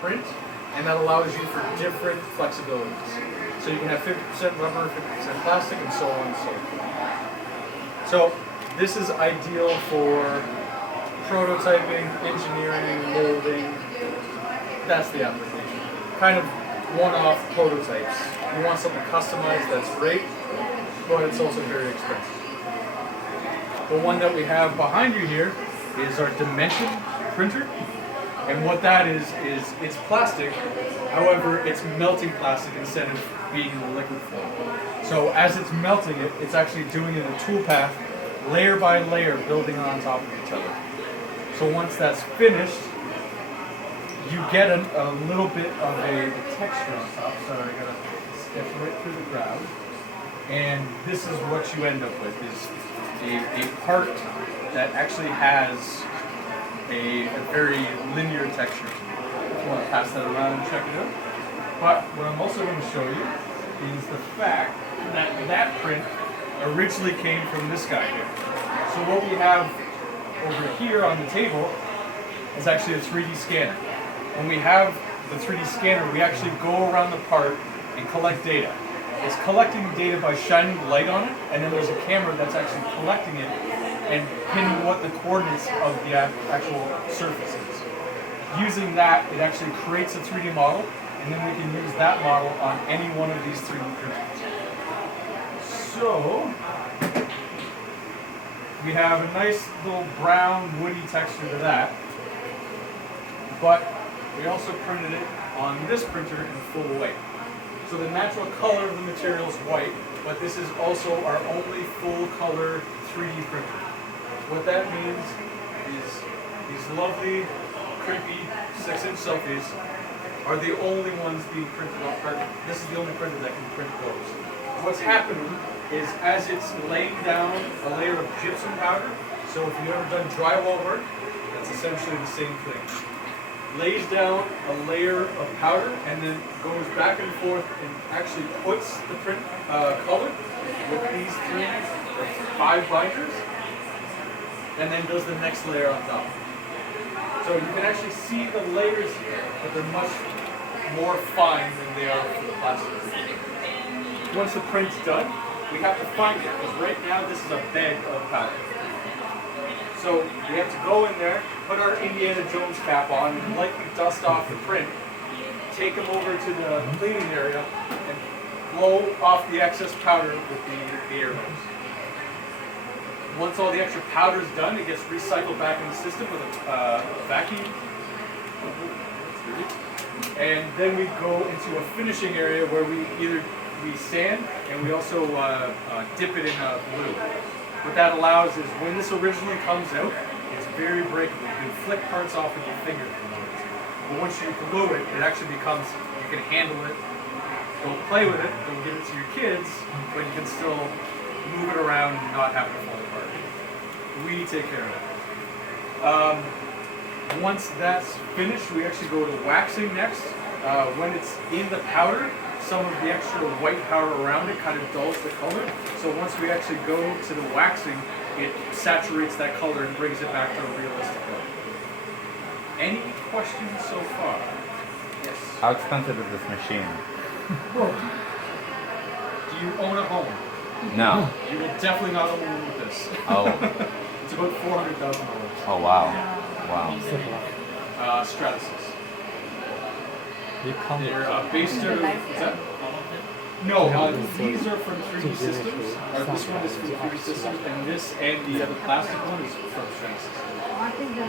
print, and that allows you for different flexibilities. So you can have 50% rubber, 50% plastic, and so on and so forth. So this is ideal for prototyping, engineering, molding. That's the application. Kind of one-off prototypes. You want something customized, that's great, but it's also very expensive. The one that we have behind you here is our Dimension printer. And what that is it's plastic, however, it's melting plastic instead of being in liquid form. So as it's melting it, it's actually doing it in a toolpath, layer by layer, building on top of each other. So once that's finished, you get a little bit of a texture on top. Sorry, I gotta step right through the ground. And this is what you end up with, is a part that actually has a very linear texture. If you want to pass that around and check it out. But what I'm also going to show you is the fact that that print originally came from this guy here. So what we have over here on the table is actually a 3D scanner. When we have the 3D scanner, we actually go around the part and collect data. It's collecting data by shining light on it, and then there's a camera that's actually collecting it and pinning what the coordinates of the actual surface is. Using that, it actually creates a 3D model, and then we can use that model on any one of these 3D printers. So, we have a nice little brown, woody texture to that, but we also printed it on this printer in full white. So the natural color of the material is white, but this is also our only full color 3D printer. What that means is these lovely, creepy 6-inch selfies are the only ones being printed on printer. This is the only printer that can print those. What's happening is as it's laying down a layer of gypsum powder, so if you've ever done drywall work, that's essentially the same thing. Lays down a layer of powder and then goes back and forth and actually puts the print color with these 3 or 5 binders, and then does the next layer on top. So you can actually see the layers here, but they're much more fine than they are for the plastic. Once the print's done, we have to find it, because right now this is a bed of powder. So we have to go in there, put our Indiana Jones cap on, and lightly dust off the print, take them over to the cleaning area, and blow off the excess powder with the air hose. Once all the extra powder is done, it gets recycled back in the system with a vacuum. And then we go into a finishing area where we sand and we also dip it in glue. What that allows is when this originally comes out, it's very breakable. You can flick parts off with your finger if you want to. But once you glue it, it actually becomes, you can handle it. Don't play with it, don't give it to your kids, but you can still move it around and not have it fall apart. We take care of it. Once that's finished, we actually go to waxing next. When it's in the powder, some of the extra white powder around it kind of dulls the color. So once we actually go to the waxing, it saturates that color and brings it back to a realistic color. Any questions so far? Yes. How expensive is this machine? Do you own a home? No. You will definitely not own one with this. Oh. It's about $400,000. Oh wow. Wow. Stratasys. You come They're based out of, is that? No, these are from 3D Systems. This one is from 3D Systems, and this and the other plastic one is from Stratasys.